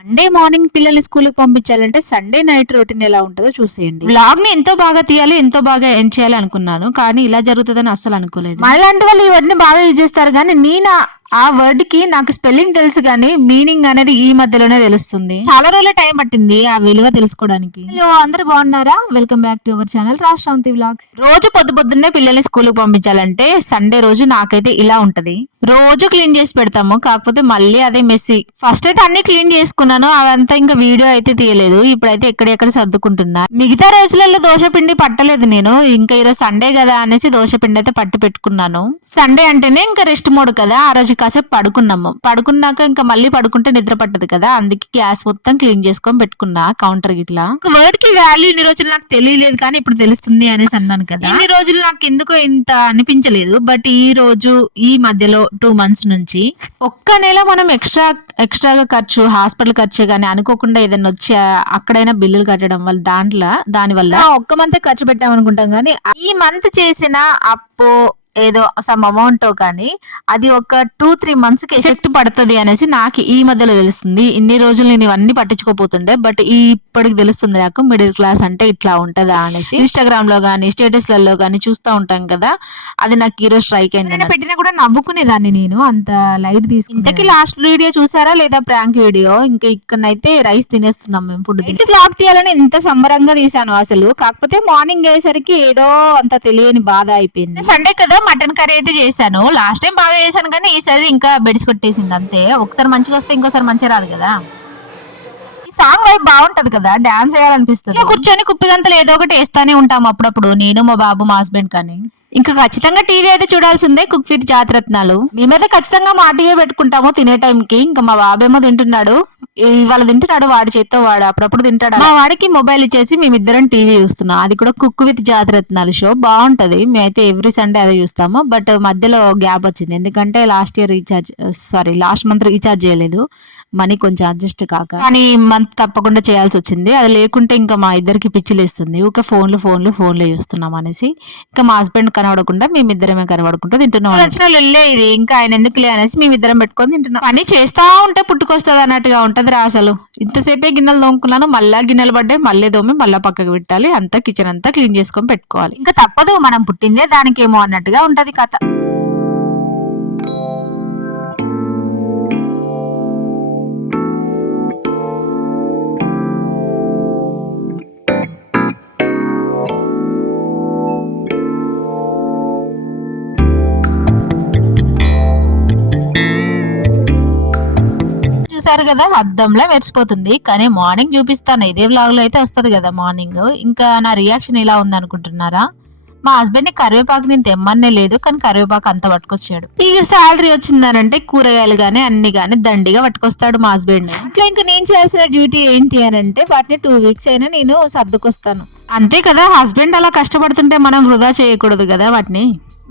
Monday morning పిల్లల్ని స్కూల్కి పంపించాలంటే సండే నైట్ రొటీన్ ఎలా ఉంటుందో చూసేయండి. వ్లాగ్ ని ఎంతో బాగా తీయాలి, ఎంతో బాగా ఎండ్ చేయాలి అనుకున్నాను, కానీ ఇలా జరుగుతుందని అస్సలు అనుకోలేదు. మళ్ళీ వాళ్ళు ఈ వర్డ్ ని బాగా యూజ్ చేస్తారు, కానీ నేను ఆ వర్డ్ కి నాకు స్పెల్లింగ్ తెలుసు కానీ మీనింగ్ అనేది ఈ మధ్యలోనే తెలుస్తుంది. చాలా రోజుల టైం పట్టింది ఆ విలువ తెలుసుకోవడానికి. హలో, అందరూ బాగున్నారా? Welcome back to our channel రాష్ట్రాంతి వ్లాగ్స్. రోజు పొద్దున్నే పిల్లల్ని స్కూల్ కి పంపించాలంటే సండే రోజు నాకైతే ఇలా ఉంటది. రోజు క్లీన్ చేసి పెడతాము, కాకపోతే మళ్ళీ అదే మెస్సీ. ఫస్ట్ అయితే అన్ని క్లీన్ చేసుకున్నాను, అవంతా ఇంకా వీడియో అయితే తీయలేదు. ఇప్పుడైతే ఎక్కడెక్కడ సర్దుకుంటున్నా. మిగతా రోజులలో దోశ పిండి పట్టలేదు నేను, ఇంకా ఈరోజు సండే కదా అనేసి దోశ పిండి అయితే పట్టి పెట్టుకున్నాను. సండే అంటేనే ఇంకా రెస్ట్ మోడ్ కదా, ఆ రోజు కాసేపు పడుకున్నాక ఇంకా మళ్ళీ పడుకుంటే నిద్ర పట్టదు కదా, అందుకే గ్యాస్ మొత్తం క్లీన్ చేసుకొని పెట్టుకున్నా కౌంటర్ గిట్లా. వర్డ్ కి వాల్యూ ఇన్ని రోజులు నాకు తెలియలేదు, కానీ ఇప్పుడు తెలుస్తుంది అనేసి అన్నాను కదా. ఇన్ని రోజులు నాకు ఎందుకో ఇంత అనిపించలేదు, బట్ ఈ రోజు ఈ మధ్యలో 2 months నుంచి ఒక్క నెల మనం ఎక్స్ట్రాగా ఖర్చు, హాస్పిటల్ ఖర్చు కానీ అనుకోకుండా ఏదైనా వచ్చి అక్కడైనా బిల్లులు కట్టడం వల్ల దాని వల్ల ఒక్క మంత్ ఖర్చు పెట్టామనుకుంటాం, కానీ ఈ మంత్ చేసిన అప్పు ఏదో సమ్ అమౌంట్ కానీ అది ఒక 2-3 months కి ఎఫెక్ట్ పడుతుంది అనేసి నాకు ఈ మధ్యలో తెలుస్తుంది. ఇన్ని రోజులు నేను ఇవన్నీ పట్టించుకోపోతుండే, బట్ ఇప్పటికి తెలుస్తుంది నాకు మిడిల్ క్లాస్ అంటే ఇట్లా ఉంటదా అనేసి. ఇన్స్టాగ్రామ్ లో గానీ స్టేటస్లలో గానీ చూస్తూ ఉంటాం కదా, అది నాకు ఈ రోజు స్ట్రైక్ అయింది. పెట్టినా కూడా నవ్వుకునేదాన్ని నేను, అంత లైట్ తీసుకుని. ఇంతకీ లాస్ట్ వీడియో చూసారా లేదా ప్రాంక్ వీడియో? ఇంకా ఇక్కడైతే రైస్ తినేస్తున్నాం మేము, ఫుడ్ తిని. వ్లాగ్ తీయాలని ఎంత సంబరంగా తీసాను అసలు, కాకపోతే మార్నింగ్ అయ్యేసరికి ఏదో అంత తెలియని బాధ అయిపోయింది. సండే కదా, మటన్ కర్రీ అయితే చేశాను. లాస్ట్ టైం బాగా చేశాను, కానీ ఈసారి ఇంకా బెడిసి కొట్టేసింది అంతే. ఒకసారి మంచిగా వస్తే ఇంకోసారి మంచిగా రాదు కదా. ఈ సాంగ్ వైపు బాగుంటది కదా, డాన్స్ చేయాలనిపిస్తుంది. కూర్చొని కుప్పిగంతలు ఏదో ఒకటి వేస్తానే ఉంటాం అప్పుడప్పుడు, నేను మా బాబు మా హస్బెండ్. కానీ ఇంకా ఖచ్చితంగా టీవీ అయితే చూడాల్సిందే, కుక్ విత్ జాతరత్నాలు. మేమైతే ఖచ్చితంగా మా టీవీ పెట్టుకుంటాము తినే టైంకి. ఇంకా మా బాబేమో తింటున్నాడు, ఇవాళ తింటున్నాడు, వాడి చేత్తో వాడు అప్పుడప్పుడు తింటాడు. మా వాడికి మొబైల్ ఇచ్చేసి మేమిద్దరం టీవీ చూస్తున్నాం. అది కూడా కుక్ విత్ జాతరత్నాలు షో బాగుంటది. మేమైతే ఎవ్రీ సండే అదే చూస్తాము. బట్ మధ్యలో గ్యాప్ వచ్చింది, ఎందుకంటే లాస్ట్ మంత్ రీఛార్జ్ చేయలేదు, మనీ కొంచెం అడ్జస్ట్ కాక. కానీ మంత్ తప్పకుండా చేయాల్సి వచ్చింది. అది లేకుంటే ఇంకా మా ఇద్దరికి పిచ్చిలేస్తుంది. ఊకే ఫోన్లు చూస్తున్నాం అనేసి ఇంకా మా హస్బెండ్ కనబడకుండా మేమిద్దరమే కనబడుకుంటూ తింటున్నాం. వచ్చిన లొల్లే ఇది, ఇంకా ఆయన ఎందుకులే అనేసి మేమిద్దరం పెట్టుకొని తింటున్నాం. పని చేస్తా ఉంటే పుట్టుకొస్తుంది అన్నట్టుగా ఉంటది రా అసలు. ఇంతసేపే గిన్నెలు తోముకున్నాను, మళ్ళా గిన్నెలు పడ్డాయి, మళ్ళీ తోమి మళ్ళీ పక్కకు పెట్టాలి, అంతా కిచెన్ అంతా క్లీన్ చేసుకొని పెట్టుకోవాలి. ఇంకా తప్పదు, మనం పుట్టిందే దానికేమో అన్నట్టుగా ఉంటది కథ. చూసారు కదా, అద్దంలో మెరిసిపోతుంది. కానీ మార్నింగ్ చూపిస్తాను, ఇదే వ్లాగ్ లో అయితే వస్తుంది కదా మార్నింగ్. ఇంకా నా రియాక్షన్ ఇలా ఉంది అనుకుంటున్నారా? మా హస్బెండ్ ని కరివేపాకు నేను తెమ్మనే లేదు, కానీ కరివేపాకు అంత పట్టుకొచ్చాడు. ఇక శాలరీ వచ్చిందనంటే కూరగాయలు గానీ అన్ని గానీ దండిగా పట్టుకొస్తాడు మా హస్బెండ్. అట్లా ఇంకా నేను చేయాల్సిన డ్యూటీ ఏంటి అని అంటే వాటిని 2 weeks అయినా నేను సర్దుకొస్తాను, అంతే కదా. హస్బెండ్ అలా కష్టపడుతుంటే మనం వృధా చేయకూడదు కదా వాటిని.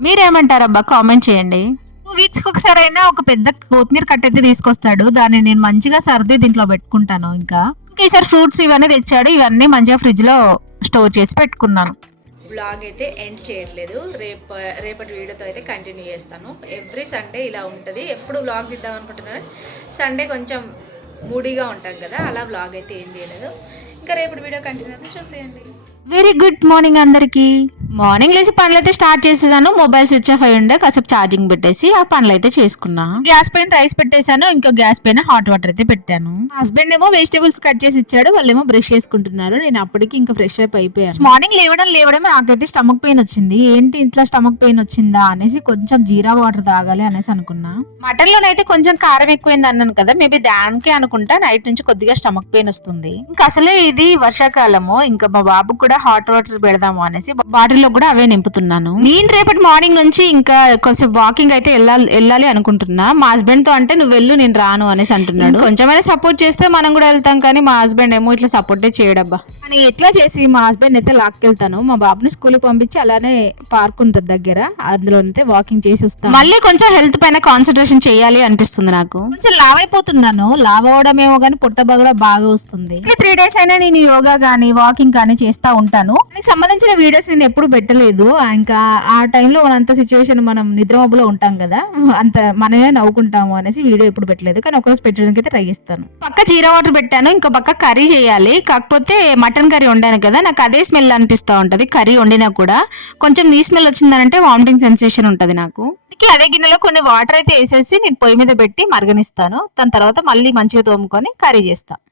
మీరేమంటారబ్బా? కామెంట్ చేయండి. 2 weeks ఒకసారి అయినా ఒక పెద్ద కొత్తిమీర కట్ట అయితే తీసుకొస్తాడు, దాన్ని నేను మంచిగా సర్ది దీంట్లో పెట్టుకుంటాను. ఇంకా ఈసారి ఫ్రూట్స్ ఇవన్నీ తెచ్చాడు, ఇవన్నీ మంచిగా ఫ్రిడ్జ్ లో స్టోర్ చేసి పెట్టుకున్నాను. బ్లాగ్ అయితే ఎండ్ చేయట్లేదు, రేపటి వీడియోతో అయితే కంటిన్యూ చేస్తాను. ఎవ్రీ సండే ఇలా ఉంటుంది. ఎప్పుడు బ్లాగ్ తీద్దాం అనుకుంటున్నాను, సండే కొంచెం మూడీగా ఉంటాం కదా, అలా బ్లాగ్ అయితే ఏం చేయలేదు. ఇంకా రేపటి వీడియో కంటిన్యూ అయితే చూసేయండి. వెరీ గుడ్ మార్నింగ్ అందరికి. మార్నింగ్ లేసి పనులు అయితే స్టార్ట్ చేసేదాను. మొబైల్ స్విచ్ ఆఫ్ అయి ఉండే, కాసేపు ఛార్జింగ్ పెట్టేసి ఆ పనులు అయితే చేసుకున్నా. గ్యాస్ పైన రైస్ పెట్టేశాను, ఇంకో గ్యాస్ పైన హాట్ వాటర్ అయితే పెట్టాను. హస్బెండ్ ఏమో వెజిటేబుల్స్ కట్ చేసి ఇచ్చాడు, వాళ్ళేమో బ్రష్ చేసుకుంటున్నారు. నేను అప్పటికి ఇంకా ఫ్రెష్ అప్ అయిపోయాను. మార్నింగ్ లేవడం నాకైతే స్టమక్ పెయిన్ వచ్చింది. ఏంటి ఇంట్లో స్టమక్ పెయిన్ వచ్చిందా అనేసి కొంచెం జీరా వాటర్ తాగాలి అనేసి అనుకున్నా. మటన్ లోనైతే కొంచెం కారం ఎక్కువైంది అన్నాను కదా, మేబీ దానికే అనుకుంటా నైట్ నుంచి కొద్దిగా స్టమక్ పెయిన్ వస్తుంది. ఇంకా అసలే ఇది వర్షాకాలము, ఇంకా మా బాబు కూడా హాట్ వాటర్ పెడదాము అనేసి బాటిల్లో కూడా అవే నింపుతున్నాను. నేను రేపటి మార్నింగ్ నుంచి ఇంకా కొంచెం వాకింగ్ అయితే వెళ్ళాలి అనుకుంటున్నా. మా హస్బెండ్ తో అంటే నువ్వు వెళ్ళు నేను రాను అనేసి అంటున్నాడు. కొంచెమైనా సపోర్ట్ చేస్తే మనం కూడా వెళ్తాం, కానీ మా హస్బెండ్ ఏమో ఇట్లా సపోర్టే చేయడబ్బా. కానీ ఎట్లా చేసి మా హస్బెండ్ అయితే లాక్కెళ్తాను. మా బాబుని స్కూల్ పంపించి అలానే పార్క్ ఉంటుంది దగ్గర, అందులో అయితే వాకింగ్ చేసి వస్తాను. మళ్ళీ కొంచెం హెల్త్ పైన కాన్సన్ట్రేషన్ చేయాలి అనిపిస్తుంది నాకు. కొంచెం లావ్ అయిపోతున్నాను, లావ్ అవడమేమో కానీ పొట్ట కూడా బాగా వస్తుంది. 3 3 days అయినా నేను యోగా కానీ వాకింగ్ కానీ చేస్తూ ఉంటాను. దానికి సంబంధించిన వీడియోస్ నేను ఎప్పుడు పెట్టలేదు. ఇంకా ఆ టైంలో మనంత సిచ్యువేషన్ మనం నిద్రమబ్బులో ఉంటాం కదా, అంత మనమే నవ్వుకుంటాము అనేసి వీడియో ఎప్పుడు పెట్టలేదు. కానీ ఒకరోజు పెట్టడానికి అయితే ట్రై చేస్తాను. పక్క జీరా వాటర్ పెట్టాను, ఇంకా పక్క కర్రీ చేయాలి. కాకపోతే మటన్ కర్రీ వండాను కదా, నాకు అదే స్మెల్ అనిపిస్తూ ఉంటది. కర్రీ వండినా కూడా కొంచెం నీ స్మెల్ వచ్చిందనంటే వామిటింగ్ సెన్సేషన్ ఉంటది నాకు. అదే గిన్నెలో కొన్ని వాటర్ అయితే వేసేసి నేను పొయ్యి మీద పెట్టి మరగనిస్తాను. దాని తర్వాత మళ్ళీ మంచిగా తోముకొని కర్రీ చేస్తాను.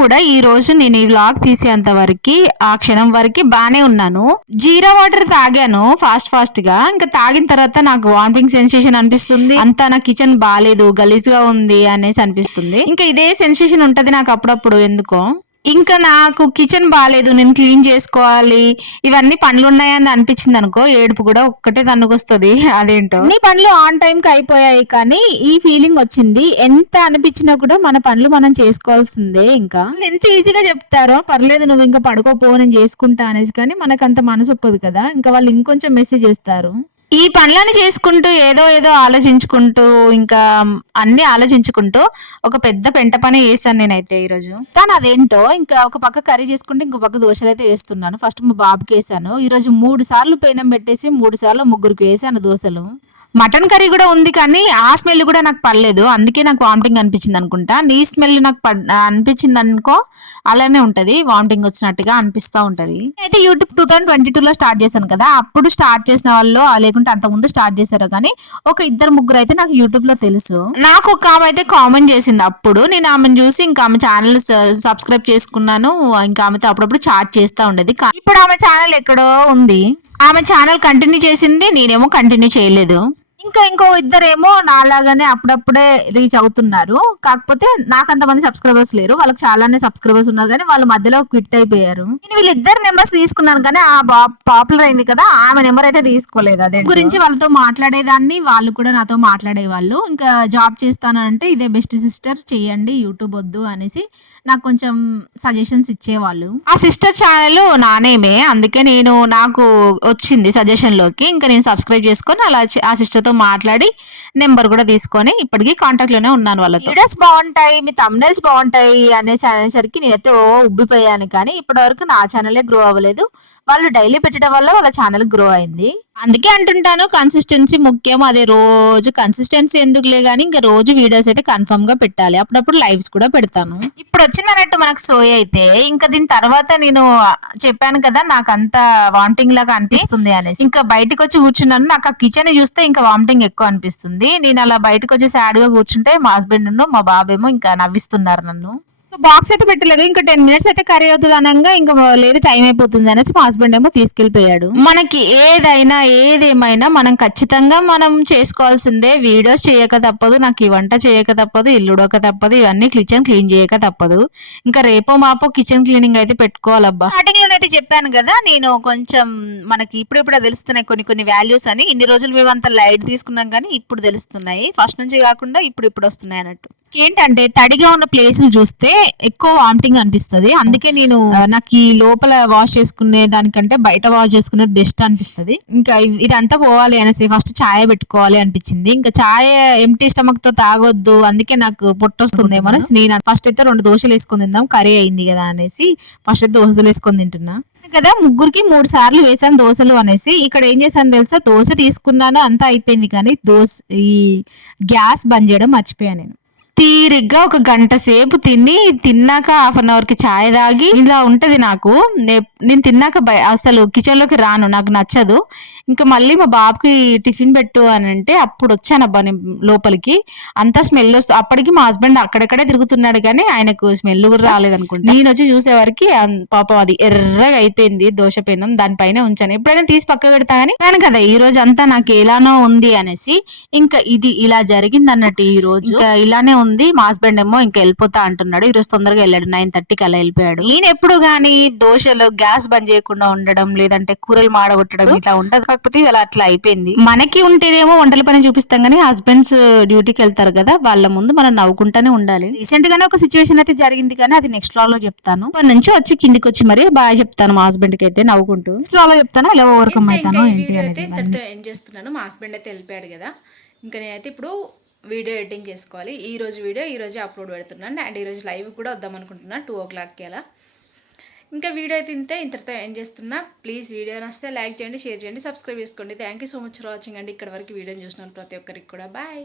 కూడా ఈ రోజు నేను ఈ వ్లాగ్ తీసేంత వరకు ఆ క్షణం వరకు బానే ఉన్నాను. జీరా వాటర్ తాగాను ఫాస్ట్ గా. ఇంకా తాగిన తర్వాత నాకు వామిటింగ్ సెన్సేషన్ అనిపిస్తుంది. అంతా నా కిచెన్ బాలేదు, గలీజ్ గా ఉంది అనేసి అనిపిస్తుంది. ఇంకా ఇదే సెన్సేషన్ ఉంటది నాకు అప్పుడప్పుడు ఎందుకో. ఇంకా నాకు కిచెన్ బాగాలేదు, నేను క్లీన్ చేసుకోవాలి, ఇవన్నీ పనులు ఉన్నాయని అనిపించింది అనుకో, ఏడుపు కూడా ఒక్కటే తన్నుకొస్తుంది. అదేంటో నీ పనులు ఆన్ టైం కి అయిపోయాయి కానీ ఈ ఫీలింగ్ వచ్చింది. ఎంత అనిపించినా కూడా మన పనులు మనం చేసుకోవాల్సిందే. ఇంకా ఎంత ఈజీగా చెప్తారో పర్లేదు నువ్వు ఇంకా పడుకోపో నేను చేసుకుంటా అనేసి, కానీ మనకు అంత మనసు ఒప్పదు కదా. ఇంకా వాళ్ళు ఇంకొంచెం మెసేజ్ చేస్తారు. ఈ పనులను చేసుకుంటూ ఏదో ఆలోచించుకుంటూ ఇంకా అన్ని ఆలోచించుకుంటూ ఒక పెద్ద పెంట పని వేసాను నేనైతే ఈరోజు. కానీ అదేంటో ఇంకా ఒక పక్క కర్రీ చేసుకుంటే ఇంకో పక్క దోశలు అయితే వేస్తున్నాను. ఫస్ట్ మా బాబుకి వేసాను. ఈరోజు 3 సార్లు పెనం పెట్టేసి 3 సార్లు ముగ్గురికి వేసాను దోశలు. మటన్ కర్రీ కూడా ఉంది కానీ ఆ స్మెల్ కూడా నాకు పడలేదు, అందుకే నాకు వామిటింగ్ అనిపించింది అనుకుంటా. నీ స్మెల్ నాకు అనిపించింది అనుకో, అలానే ఉంటది, వామిటింగ్ వచ్చినట్టుగా అనిపిస్తూ ఉంటది. అయితే యూట్యూబ్ 2022లో స్టార్ట్ చేశాను కదా, అప్పుడు స్టార్ట్ చేసిన వాళ్ళు లేకుంటే అంతకుముందు స్టార్ట్ చేశారు కానీ ఒక 2-3 అయితే నాకు యూట్యూబ్ లో తెలుసు. నాకు ఒక ఆమె అయితే కామెంట్ చేసింది. అప్పుడు నేను ఆమెను చూసి ఇంకా ఆమె ఛానల్ సబ్స్క్రైబ్ చేసుకున్నాను. ఇంకా ఆమెతో అప్పుడప్పుడు చాట్ చేస్తూ ఉండేది. ఇప్పుడు ఆమె ఛానల్ ఎక్కడో ఉంది. ఆమె ఛానల్ కంటిన్యూ చేసింది, నేనేమో కంటిన్యూ చేయలేదు. ఇంకో ఇద్దరేమో నాలాగానే అప్పుడప్పుడే రీచ్ అవుతున్నారు. కాకపోతే నాకు అంతమంది సబ్స్క్రైబర్స్ లేరు, వాళ్ళకి చాలానే సబ్స్క్రైబర్స్ ఉన్నారు కానీ వాళ్ళ మధ్యలో క్విట్ అయిపోయారు. నేను వీళ్ళిద్దరు నెంబర్స్ తీసుకున్నాను కానీ ఆ పాపులర్ అయింది కదా ఆమె నెంబర్ అయితే తీసుకోలేదు. అదే గురించి వాళ్ళతో మాట్లాడేదాన్ని, వాళ్ళు కూడా నాతో మాట్లాడేవాళ్ళు. ఇంకా జాబ్ చేస్తానంటే ఇదే బెస్ట్ సిస్టర్, చెయ్యండి, యూట్యూబ్ వద్దు అనేసి నాకు కొంచెం సజెషన్స్ ఇచ్చేవాళ్ళు. ఆ సిస్టర్ ఛానల్ నానేమే, అందుకే నాకు వచ్చింది సజెషన్ లోకి. ఇంకా నేను సబ్స్క్రైబ్ చేసుకొని అలా ఆ సిస్టర్ తో మాట్లాడి నెంబర్ కూడా తీసుకొని ఇప్పటికీ కాంటాక్ట్ లోనే ఉన్నాను వాళ్ళతో. వీడియోస్ బాగుంటాయి, మీ థంబ్నెయిల్స్ బాగుంటాయి అనేసరికి నేనైతే ఉబ్బిపోయాను. కానీ ఇప్పటి వరకు నా ఛానలే గ్రో అవ్వలేదు. వాళ్ళు డైలీ పెట్టడం వల్ల వాళ్ళ ఛానల్ గ్రో అయింది. అందుకే అంటుంటాను కన్సిస్టెన్సీ ముఖ్యం. అదే రోజు కన్సిస్టెన్సీ ఎందుకులే గానీ ఇంకా రోజు వీడియోస్ అయితే కన్ఫర్మ్ గా పెట్టాలి. అప్పుడప్పుడు లైవ్స్ కూడా పెడతాను. ఇప్పుడు వచ్చిందన్నట్టు మనకు సోయ అయితే ఇంకా దీని తర్వాత నేను చెప్పాను కదా నాకు అంత వామిటింగ్ లాగా అనిపిస్తుంది అనేసి, ఇంకా బయటకు వచ్చి కూర్చున్నాను. నాకు ఆ కిచెన్ చూస్తే ఇంకా వామిటింగ్ ఎక్కువ అనిపిస్తుంది. నేను అలా బయటకు వచ్చి సాడ్ గా కూర్చుంటే మా హస్బెండ్ మా బాబేమో ఇంకా నవ్విస్తున్నారు నన్ను. బాక్స్ అయితే పెట్టలేదు, ఇంకా 10 minutes అయితే కర్రీ అవుతుంది అనగా ఇంకా లేదు టైం అయిపోతుంది అనేసి మా హస్బెండ్ ఏమో తీసుకెళ్లిపోయాడు. మనకి ఏదేమైనా మనం ఖచ్చితంగా మనం చేసుకోవాల్సిందే. వీడియోస్ చేయక తప్పదు, నాకు ఈ వంట చేయక తప్పదు, ఇల్లుడక తప్పదు, ఇవన్నీ కిచెన్ క్లీన్ చేయక తప్పదు. ఇంకా రేపో మాపో కిచెన్ క్లీనింగ్ అయితే పెట్టుకోవాలబ్బా. స్టార్టింగ్ లోనైతే చెప్పాను కదా నేను కొంచెం మనకి ఇప్పుడిప్పుడే తెలుస్తున్నాయి కొన్ని వాల్యూస్ అని. ఇన్ని రోజులు మేము అంత లైట్ తీసుకున్నాం కానీ ఇప్పుడు తెలుస్తున్నాయి, ఫస్ట్ నుంచి కాకుండా ఇప్పుడు వస్తున్నాయి అన్నట్టు. ఏంటంటే తడిగా ఉన్న ప్లేసులు చూస్తే ఎక్కువ వామిటింగ్ అనిపిస్తుంది. అందుకే నేను నాకు ఈ లోపల వాష్ చేసుకునే దానికంటే బయట వాష్ చేసుకునేది బెస్ట్ అనిపిస్తుంది. ఇంకా ఇదంతా పోవాలి అనేసి ఫస్ట్ ఛాయ్ పెట్టుకోవాలి అనిపించింది. ఇంకా ఛాయ్ ఎంటీ స్టమక్ తో తాగొద్దు, అందుకే నాకు పొట్టొస్తుంది అనేసి నేను ఫస్ట్ అయితే 2 దోశలు వేసుకొని తిందాం, కర్రీ అయింది కదా అనేసి ఫస్ట్ అయితే దోశలు వేసుకొని తింటున్నా కదా. ముగ్గురికి 3 సార్లు వేసాను దోశలు అనేసి. ఇక్కడ ఏం చేశాను తెలుసా, దోశ తీసుకున్నాను అంతా అయిపోయింది కానీ ఈ గ్యాస్ బంద్ చేయడం మర్చిపోయాను నేను. తీరిగ్గా ఒక గంట సేపు తిన్నాక హాఫ్ అన్ అవర్ కి ఛాయ్ తాగి ఇలా ఉంటది నాకు. నేను తిన్నాక అసలు కిచెన్ లోకి రాను, నాకు నచ్చదు. ఇంకా మళ్ళీ మా బాబుకి టిఫిన్ పెట్టు అని అంటే అప్పుడు వచ్చానబ్బా నేను లోపలికి. అంతా స్మెల్ వస్తుంది. అప్పటికి మా హస్బెండ్ అక్కడక్కడే తిరుగుతున్నాడు కానీ ఆయనకు స్మెల్ కూడా రాలేదనుకుంటా. నేను వచ్చి చూసేవారికి పాపం అది ఎర్రగా అయిపోయింది దోశ పెనం. దానిపైన ఉంచాను, ఎప్పుడైనా తీసి పక్క పెడతా కానీ కదా ఈ రోజు అంతా నాకు ఎలానో ఉంది అనేసి ఇంకా ఇది ఇలా జరిగింది అన్నట్టు. ఈ రోజు ఇంకా ఇలానే ఉంది. మా హస్బెండ్ ఏమో ఇంకా వెళ్ళిపోతా అంటున్నాడు. ఈ రోజు తొందరగా వెళ్ళాడు, 9:30కి అలా వెళ్ళిపోయాడు. నేను ఎప్పుడు గానీ దోశలో గ్యాస్ బంద్ చేయకుండా ఉండడం, లేదంటే కూరలు మాడగొట్టడం ఇట్లా ఉంటది. కాకపోతే ఇలా అట్లా అయిపోయింది. మనకి ఉంటేనేమో వంటల పని చూపిస్తాం కానీ హస్బెండ్స్ డ్యూటీకి వెళ్తారు కదా, వాళ్ళ ముందు మనం నవ్వుకుంటానే ఉండాలి. రీసెంట్ గానే ఒక సిచ్యువేషన్ అయితే జరిగింది కానీ అది నెక్స్ట్ లో చెప్తాను. ఇప్పటి నుంచి వచ్చి కిందికి వచ్చి మరి బాయ్ చెప్తాను మా హస్బెండ్ కి అయితే నవ్వుకుంటూ. నెక్స్ట్ లో చెప్తాను ఎలా ఓవర్కమ్ అవుతాను ఏంటి అనేది. ఏం చేస్తున్నాను, మా హస్బెండ్ అయితే వెళ్ళిపోయాడు కదా, ఇంకా నేనైతే ఇప్పుడు వీడియో ఎడిటింగ్ చేసుకోవాలి. ఈ రోజు వీడియో ఈ రోజు అప్లోడ్ పెడుతున్నాను. అండ్ ఈరోజు లైవ్ కూడా వద్దాం అనుకుంటున్నాను 2 o'clockకి అలా. ఇంకా వీడియో అయితే ఇంతటితో ఏం చేస్తున్నా. ప్లీజ్ వీడియో నచ్చితే లైక్ చేయండి, షేర్ చేయండి, సబ్స్క్రైబ్ చేసుకోండి. Thank you so much for watching అండి. ఇక్కడ వరకు వీడియోని చూసిన ప్రతి ఒక్కరికి కూడా బాయ్.